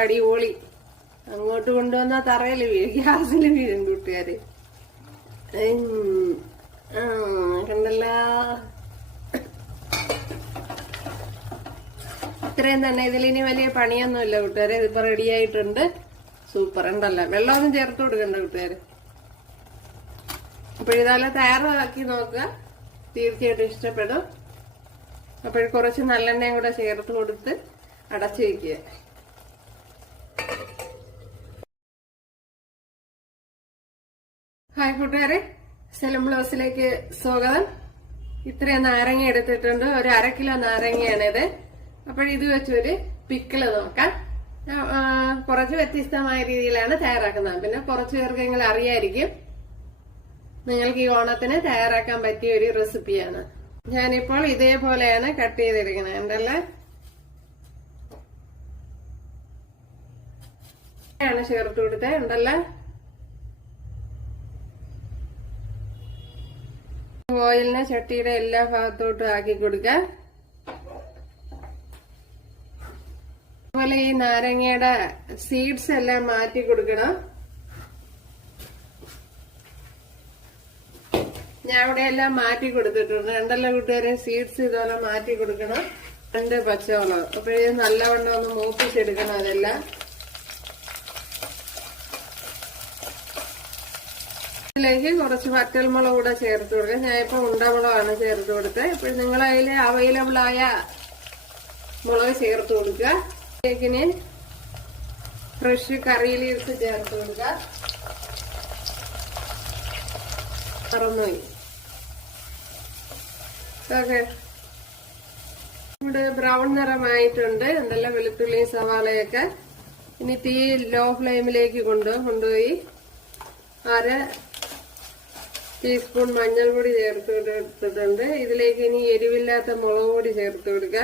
അടിപൊളി. അങ്ങോട്ട് കൊണ്ടുവന്ന തറയിൽ വീഴും. ഗ്യാസിൽ വീഴും കൂട്ടുകാര്. കണ്ടല്ല. ഇത്രയും തന്നെ. ഇതിലിനി വലിയ പണിയൊന്നുമില്ല കൂട്ടുകാരെ. ഇതിപ്പോ റെഡി ആയിട്ടുണ്ട്. സൂപ്പർ ഉണ്ടല്ലോ. വെള്ളമൊന്നും ചേർത്ത് കൊടുക്കണ്ട കൂട്ടുകാര്. അപ്പോൾ ഇതെല്ലാം തയ്യാറാക്കി നോക്കുക. തീർച്ചയായിട്ടും ഇഷ്ടപ്പെടും. അപ്പോൾ കുറച്ച് നല്ലെണ്ണയും കൂടെ ചേർത്ത് കൊടുത്ത് അടച്ചു വയ്ക്കുക ഹായ് കൂട്ടുകാരെ. സെലം ബ്ലൗസിലേക്ക് സ്വാഗതം. ഇത്രയും നാരങ്ങ എടുത്തിട്ടുണ്ട്. ഒരു അര കിലോ നാരങ്ങയാണിത്. ഇത് വെച്ചൊരു പിക്കിൾ നോക്കാം. കുറച്ച് വ്യത്യസ്തമായ രീതിയിലാണ് തയ്യാറാക്കുന്നത്. പിന്നെ കുറച്ച് നിങ്ങൾ അറിയായിരിക്കും. നിങ്ങൾക്ക് ഈ ഓണത്തിന് തയ്യാറാക്കാൻ പറ്റിയ ഒരു റെസിപ്പിയാണ്. ഞാനിപ്പോൾ ഇതേപോലെയാണ് കട്ട് ചെയ്തിരിക്കുന്നത്. ഉണ്ടല്ലേ ആണ് ചേർത്ത് കൊടുത്തത്. ഉണ്ടല്ലേ ഓയിലിനെ ചട്ടിയുടെ എല്ലാ ഭാഗത്തോട്ടും ആക്കി കൊടുക്കുക അതുപോലെ ഈ നാരങ്ങയുടെ സീഡ്സ് എല്ലാം മാറ്റി കൊടുക്കണം. ഞാൻ അവിടെ എല്ലാം മാറ്റി കൊടുത്തിട്ടുണ്ട്. രണ്ടല്ല കൂട്ടുകാരെ സീഡ്സ് ഇതുപോലെ മാറ്റി കൊടുക്കണം. രണ്ട് പച്ചമുളക്. അപ്പോഴേ നല്ലവണ്ണം ഒന്ന് മൂപ്പിച്ചെടുക്കണം അതെല്ലാം. ഇതിലേക്ക് കുറച്ച് വറ്റൽമുളക് കൂടെ ചേർത്ത് കൊടുക്കുക ഞാൻ ഇപ്പൊ ഉണ്ടമുളകാണ് ചേർത്ത് കൊടുത്തത്. ഇപ്പോൾ നിങ്ങൾ അതിൽ അവൈലബിൾ ആയ മുളക് ചേർത്ത് കൊടുക്കുക. ഇതിലേക്കിന് ഫ്രഷ് കറിയിൽ ലീവ്സ് ചേർത്ത് കൊടുക്കുക. മറന്നുപോയി. ഓക്കെ ഇവിടെ ബ്രൗൺ നിറമായിട്ടുണ്ട്. എന്തെല്ലാം വെളുത്തുള്ളിയും സവാളയൊക്കെ. ഇനി തീ ലോ ഫ്ലെയിമിലേക്ക് കൊണ്ട് കൊണ്ടുപോയി. അര ടീസ്പൂൺ മഞ്ഞൾപ്പൊടി ചേർത്ത് കൊടുത്തിട്ടുണ്ട് ഇതിലേക്ക് ഇനി എരിവില്ലാത്ത മുളക് പൊടി ചേർത്ത് കൊടുക്കുക.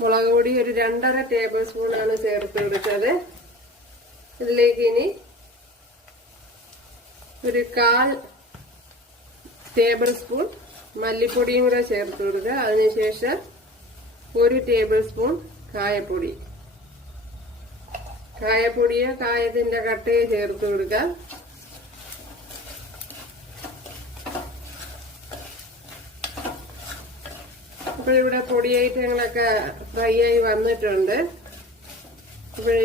മുളക് പൊടി ഒരു രണ്ടര ടേബിൾ സ്പൂൺ ആണ് ചേർത്ത് കൊടുത്തത്. ഇതിലേക്ക് ഇനി ഒരു കാൽ ടേബിൾ സ്പൂൺ മല്ലിപ്പൊടിയും കൂടെ ചേർത്ത് കൊടുക്കുക. അതിനുശേഷം ഒരു ടേബിൾ സ്പൂൺ കായപ്പൊടി. കായപ്പൊടിയോ കായത്തിന്റെ കട്ടയോ ചേർത്ത് കൊടുക്കുക. അപ്പോൾ ഇവിടെ പൊടി ഐറ്റങ്ങളൊക്കെ ഫ്രൈ ആയി വന്നിട്ടുണ്ട്. അപ്പോൾ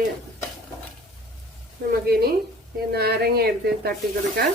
നമുക്കിനി നാരങ്ങ എടുത്ത് തട്ടി കൊടുക്കാം